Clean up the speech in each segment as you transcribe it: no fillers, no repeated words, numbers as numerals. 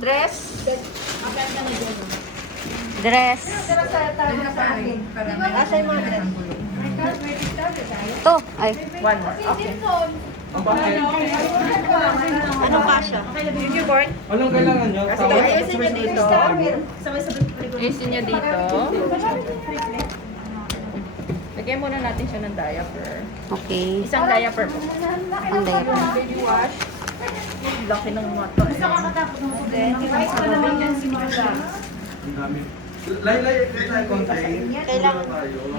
Dress. Dress. Asa yung mga dress? To. Ay. One more. Okay. Anong kasya? Unicorn. Anong kailangan nyo? Ayusin nyo dito. Ayusin nyo dito. Lagyan muna natin siya ng diaper. Okay. Isang diaper po. Ang diaper. Baby wash. Laki ng mata. Then, i-wipe ko naman yan si Marla. Ang dami. Lay, konti. Kailangan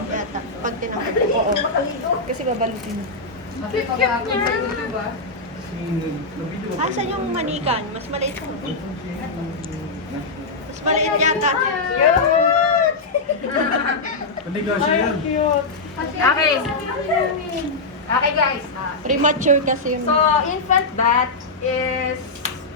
yata. Pag tinanggal. Oo. Kasi babalutin. Asan yung manikan? Mas maliit ko. Mas maliit yata. Hindi kasi yan. Okay. Okay guys. Premature kasi yung... So, infant bath is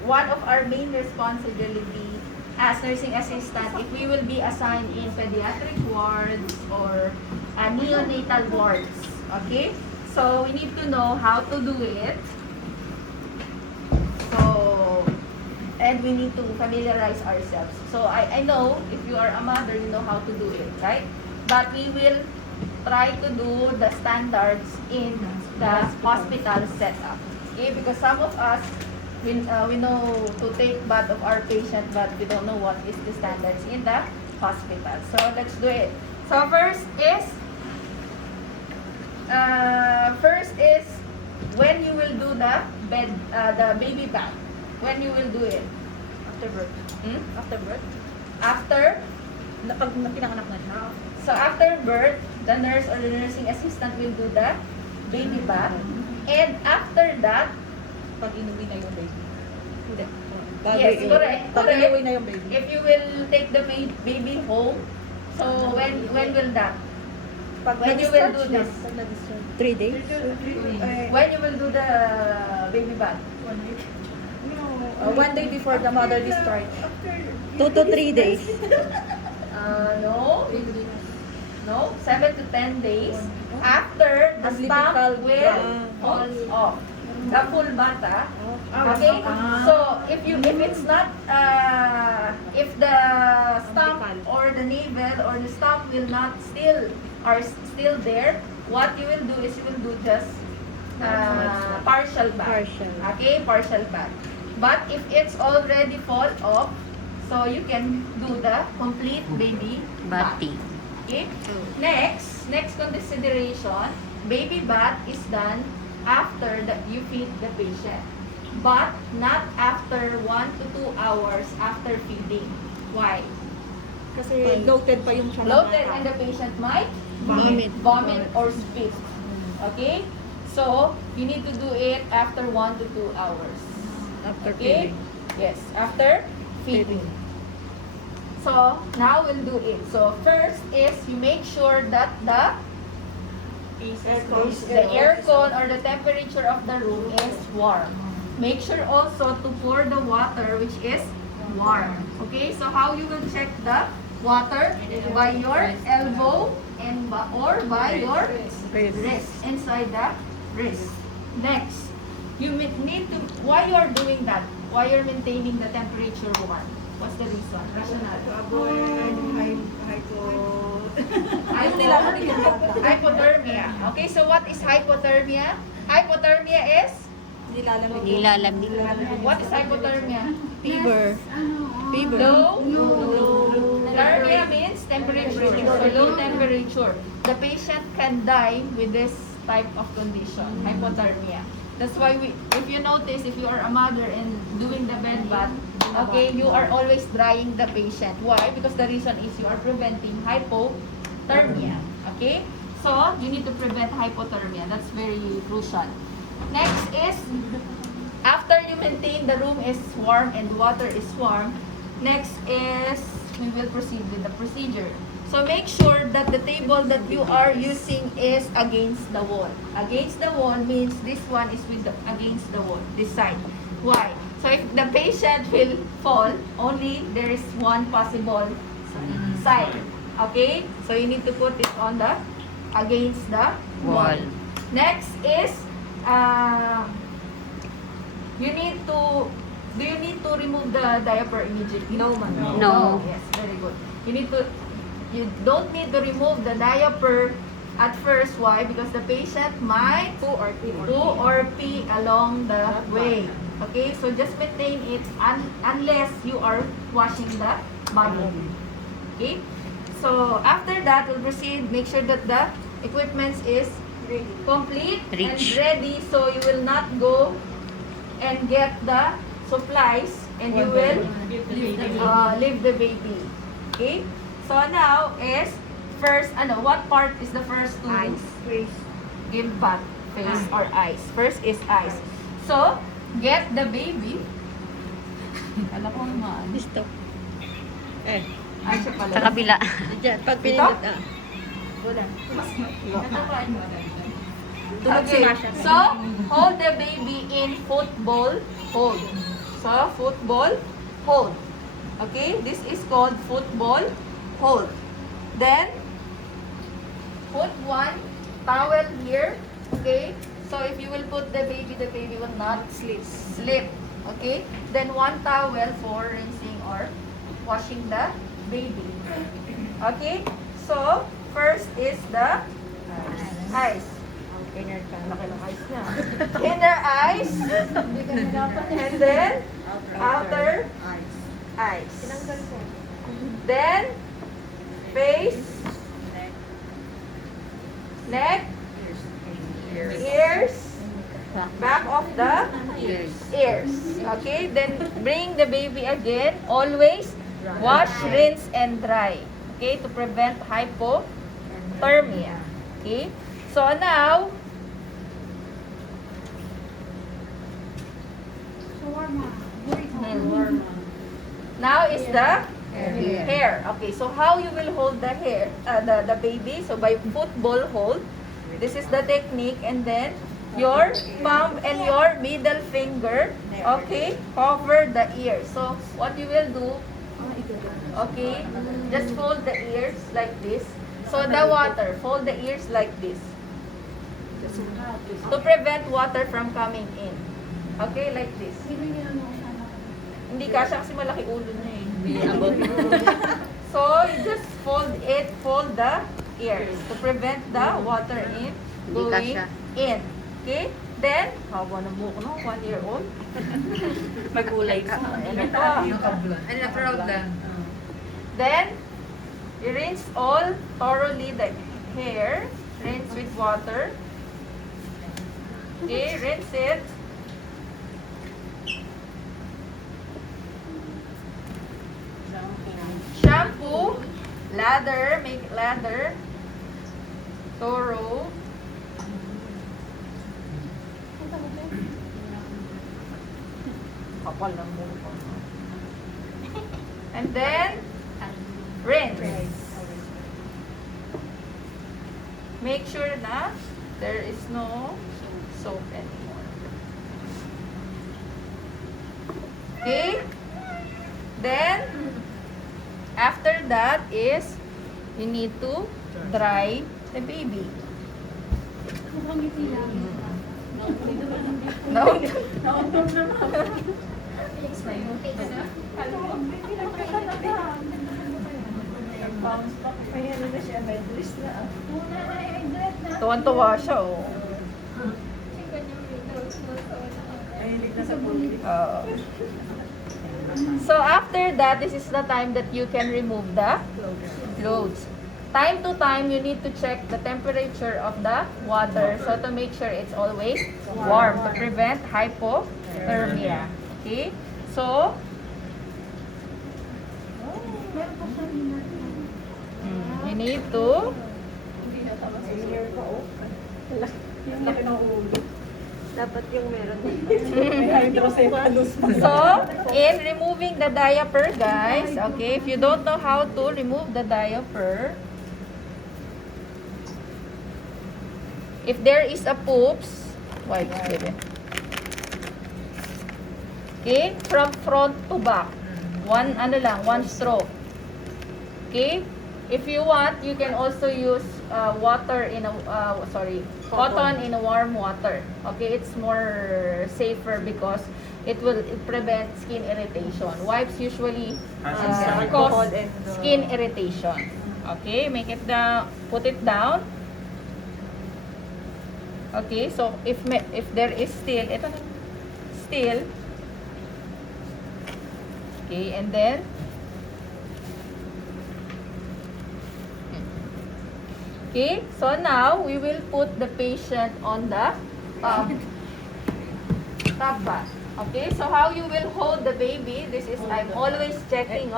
one of our main responsibility as nursing assistant if we will be assigned in pediatric wards or neonatal wards. Okay? So, we need to know how to do it. So, and we need to familiarize ourselves. So, I know if you are a mother, you know how to do it, right? But we will try to do the standards in the hospital setup. Okay? Because some of us, we know to take bath of our patient, but we don't know what is the standards in the hospital. So, let's do it. So, first is when you will do the baby bath. When you will do it? After birth. After birth? After? Pag pinanganak na siya. So after birth, the nurse or the nursing assistant will do the baby bath. And after that, Pag inuwi na yung baby. Hindi. yes, correct. Pag inuwi na yung baby. If you will take the baby home, so when will that? Pag when you will do this? 3 days? When you will do the baby bath? 1 day before the mother discharge. 2 to 3 days. No. No, 7 to 10 days after the stump will fall off. The full bata. Okay? So if it's not if the stump or the navel or the stump will not still there, what you will do is you will do just partial bath. Okay, partial bath. But if it's already fall off, so you can do the complete baby bath. Bati. Okay? Next consideration, baby bath is done after that you feed the patient, but not after 1 to 2 hours after feeding. Why? Kasi bloated pa yung siya. Bloated and the patient might vomit or spit. Okay? So, you need to do it after 1 to 2 hours. After Okay? Yes, after feeding. So, now we'll do it. So, first is you make sure that the aircon or the temperature of the room is warm. Make sure also to pour the water which is warm. Okay? So, how you will check the water? By your elbow and or by your wrist. Inside the wrist. Next, you need to, why you are doing that? Why you're maintaining the temperature warm? What's the reason? Rationale. Hypothermia. Okay, so what is hypothermia? Hypothermia is? Nilalamig. What is hypothermia? Fever. Low? Thermia means temperature. So low temperature. The patient can die with this type of condition, hypothermia. That's why if you notice, if you are a mother and doing the bed bath, okay, you are always drying the patient. Why? Because the reason is you are preventing hypothermia. Okay? So, you need to prevent hypothermia. That's very crucial. Next is, after you maintain the room is warm and water is warm, next is, we will proceed with the procedure. So make sure that the table that you are using is against the wall. Against the wall means this one is with against the wall, this side. Why? So if the patient will fall, only there is one possible side. Okay? So you need to put it on the against the wall. Next is you need to Do you need to remove the diaper immediately? No, ma'am. No. Yes, very good. You don't need to remove the diaper at first. Why? Because the patient might poo or pee along the way. Okay, so just maintain it unless you are washing the bottle. Okay, so after that, we'll proceed. Make sure that the equipment is complete and Reach. ready, so you will not go and get the supplies and you will leave the baby. Okay, so now is first, what part is the first to give bath? Face or eyes? First is eyes. So, get the baby. Alam ko naman. Gusto. Eh, Ay, siya pala. Sa kabila. dyan. Pag pinindot na. Okay, so hold the baby in football hold. So, football hold. Okay, this is called football hold. Then, put one towel here. Okay, so if you will put the baby will not slip. Okay, then one towel for rinsing or washing the baby. Okay, so first is the eyes. Inner ka. Laki ng eyes niya. Inner eyes. And then outer eyes. Then face, neck, ears, back of the ears. Okay, then bring the baby again. Always wash, rinse, and dry. Okay, to prevent hypothermia. Okay, so now, now is the hair. Okay, so how you will hold the hair, the baby? So by football hold. This is the technique, and then your palm and your middle finger, okay, cover the ear. So what you will do, okay, just fold the ears like this. So the water, fold the ears like this to prevent water from coming in. Okay, like this. Hindi kasha kasi malaki ulo na eh. So you just fold the ears to prevent the water going in. Okay? Then, haba ng buhok no? 1 year old. Magulay ka. Then, you rinse all thoroughly the hair. Rinse with water. Okay, rinse it. Shampoo, lather, make lather, thorough. Kapal ng buhok. And then, rinse. Make sure na there is no soap anymore. Okay? Then, after that is, you need to dry the baby. No. Tuwan-tuwa siya, oh. So after that, this is the time that you can remove the clothes. Time to time, you need to check the temperature of the water so to make sure it's always warm to prevent hypothermia. Okay? So, you need to Dapat yung meron. So, in removing the diaper, guys, okay, if you don't know how to remove the diaper, if there is a poops, wait, okay, from front to back, one stroke. Okay, if you want, you can also use water in a cotton in a warm water. Okay, it's more safer because it will prevent skin irritation. Wipes usually cause skin irritation. Okay, make it down, put it down. Okay, so if there is still, okay, and then okay, so now we will put the patient on the tub bath. Okay, so how you will hold the baby? This is, I'm always checking.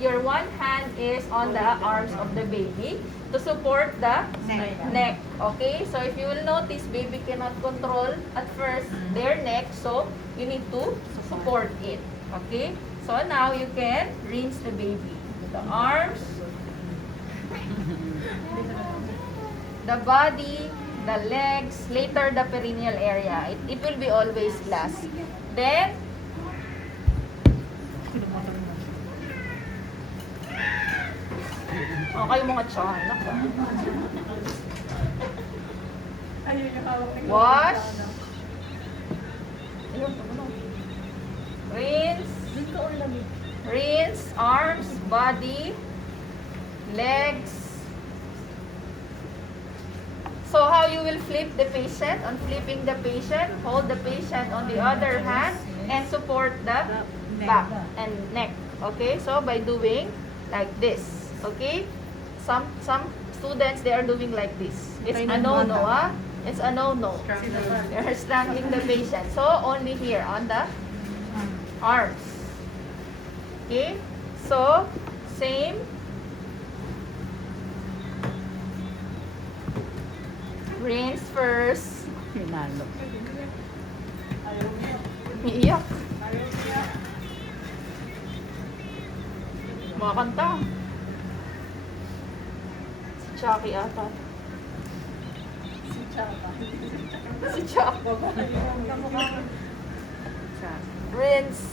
Your one hand is on the arms of the baby to support the neck. Okay, so if you will notice, baby cannot control at first their neck, so you need to support it. Okay, so now you can rinse the baby. The arms, the body, the legs, later the perineal area. It will be always glass. Then, okay mga tiyan. Wash. Rinse arms, body, legs. So how you will flip the patient? On flipping the patient, hold the patient on the other hand and support the back and neck. Okay, so by doing like this. Okay, some students, they are doing like this. It's a no-no, It's a no-no. They're strangling the patient. So only here on the arms. Okay, so same. Rinse first. Iiyak. Mga kanta. Si Chucky ata. Si Chucky. Rinse.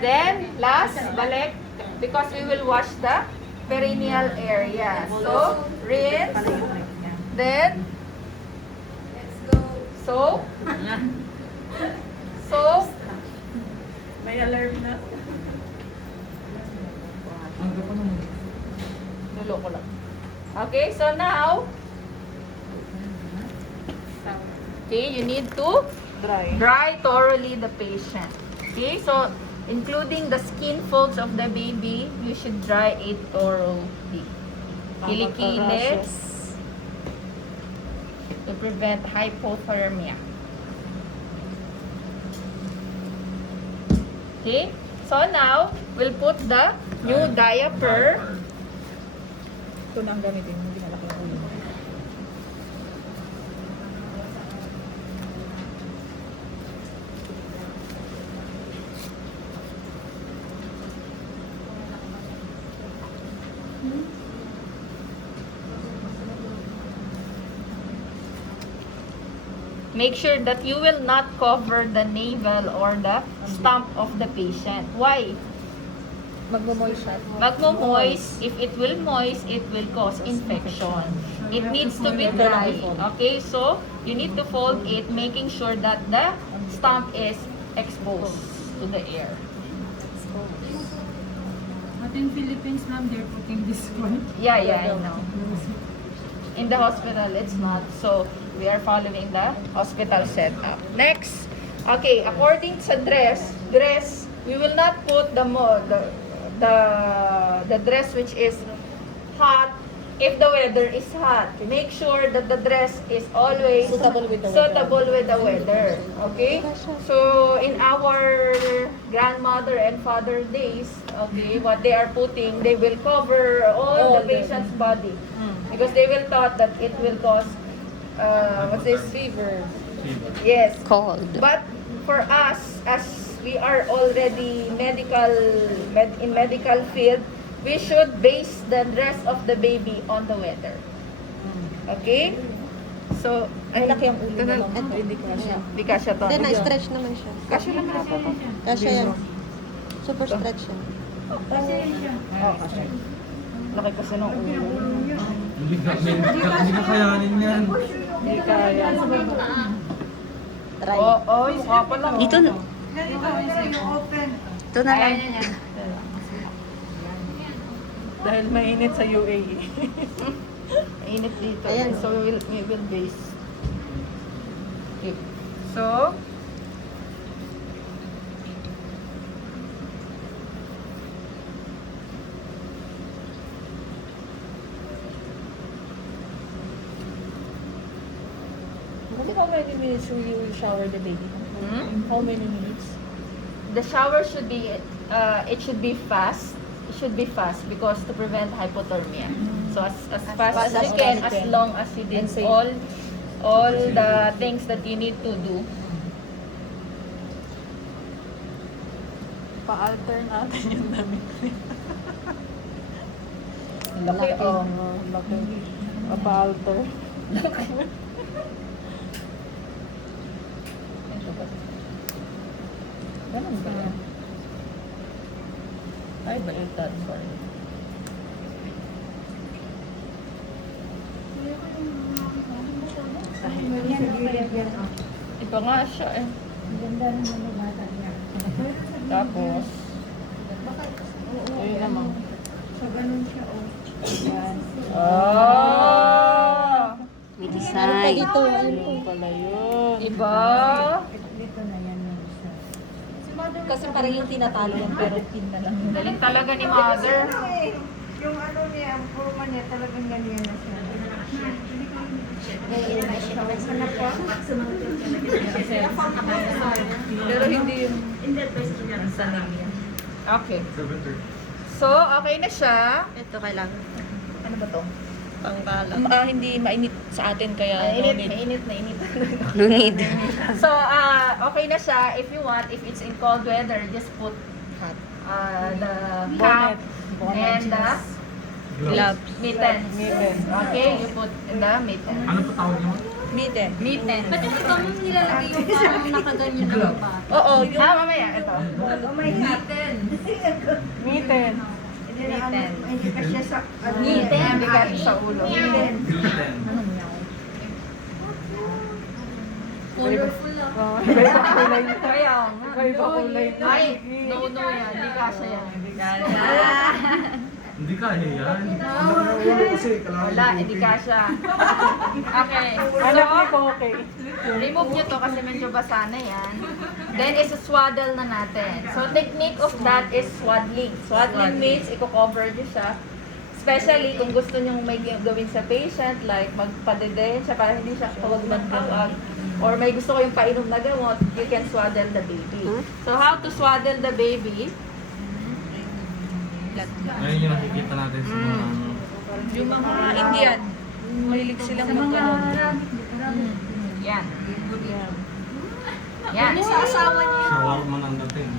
Then, last, balik. Because we will wash the perineal area. So, rinse. Then, soap. Soap. May alarm na. Nulo ko lang. Okay, so now, okay, you need to dry thoroughly the patient. Okay, so including the skin folds of the baby, you should dry it thoroughly. Kilikili to prevent hypothermia. Okay, so now we'll put the new diaper. Ito na ang gamitin mo, ginalaki ang ulo. Make sure that you will not cover the navel or the stump of the patient. Why? Magmo-moist siya. Magmo-moist. If it will moist, it will cause infection. It needs to be dry. Okay, so you need to fold it, making sure that the stump is exposed to the air. But in Philippines, ma'am, they're putting this one. Yeah, I know. In the hospital, it's not. So, we are following the hospital setup. Next, okay, according to dress, we will not put the dress which is hot if the weather is hot. Make sure that the dress is always suitable with the weather. Okay? So, in our grandmother and father days, okay, what they are putting, they will cover all the patient's body. Because they will thought that it will cause what's this? Fever. Yes. Cold. But for us, as we are already in medical field, we should base the dress of the baby on the weather. Okay? So, Ay, laki ang ulo ito na. mo. Hindi kasya. Di kasya to. Then, na-stretch naman siya. Kasya naman ako. Kasya yan. Super stretch yan. Oh, kasi. Laki kasi ng ulo. Hindi ka kayanin yan. Hindi kaya. Try. Yung kapa lang. Dito na. Ito na lang. Ayan, yan. Dahil mainit sa UAE. Init dito. Ayan. So we will base. Okay. So, How many minutes will you shower the baby? How many minutes? the shower should be it should be fast. It should be fast because to prevent hypothermia. So as fast as you can, as long as you did all the things that you need to do. Pa-alter natin yung damit. Laki, oh. Laki. Pa-alter. Ganun ba yan? Ay, baliktad. Sorry. Ito nga siya eh. Tapos, Ayun naman. oh! May design. Dito, ayun po. Ayun pala yun. Iba? Kasi parang yung tinatalo yan, pero pin na lang. Galing talaga ni mother. Yung ano niya, ang forma niya, talagang ganyan na siya. Pero hindi yung sanay niya. Okay. 7:30. So, okay na siya. Ito kailangan. Ano ba to? Pangkalat. Hindi mainit sa atin kaya Mainit na init. No need. So, okay na siya. If you want, if it's in cold weather, just put the cap and the Gloves. mittens. Okay, you put in the mittens. Ano pa tawag niyo? Mite. Mittens. Ba't hindi pa mo nilalagay yung parang nakaganyan lang pa? Oo, mamaya, ito. Oh my God. Mitten. Hindi na ano, hindi pa siya sa ano. Mitten, hindi kasi sa ulo. Gluten. Colorful lang. Iba-iba kulay. Kaya nga. Iba-iba kulay. Ay, no yan. Hindi kasi yan. Hindi kaya yan. Wala, hindi kasha. Okay. Anak ni So, Poke. remove nyo to kasi medyo basa na yan. Then, is-swaddle na natin. So, technique of that is swaddling. Swaddling means, i-cover nyo siya. Especially kung gusto nyo may gawin sa patient, like magpadede siya para hindi siya kawag-magkawag. Or may gusto ko yung painom na gamot, you can swaddle the baby. So, how to swaddle the baby? Ngayon yung nakikita natin sa mga Yung mga Indian, mahilig silang magkaroon. Yan. Yan. shawarma ng dating.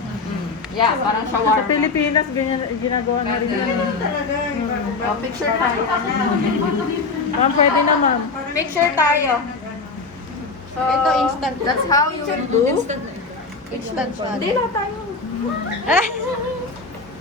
Yeah, parang Sa shawarma. Pilipinas, ganyan ginagawa na rin. Talaga, Oh, picture tayo. Ma'am, pwede na ma'am. Picture tayo. So, Ito, instant. That's how you do. Instant shot. Hindi lang tayo.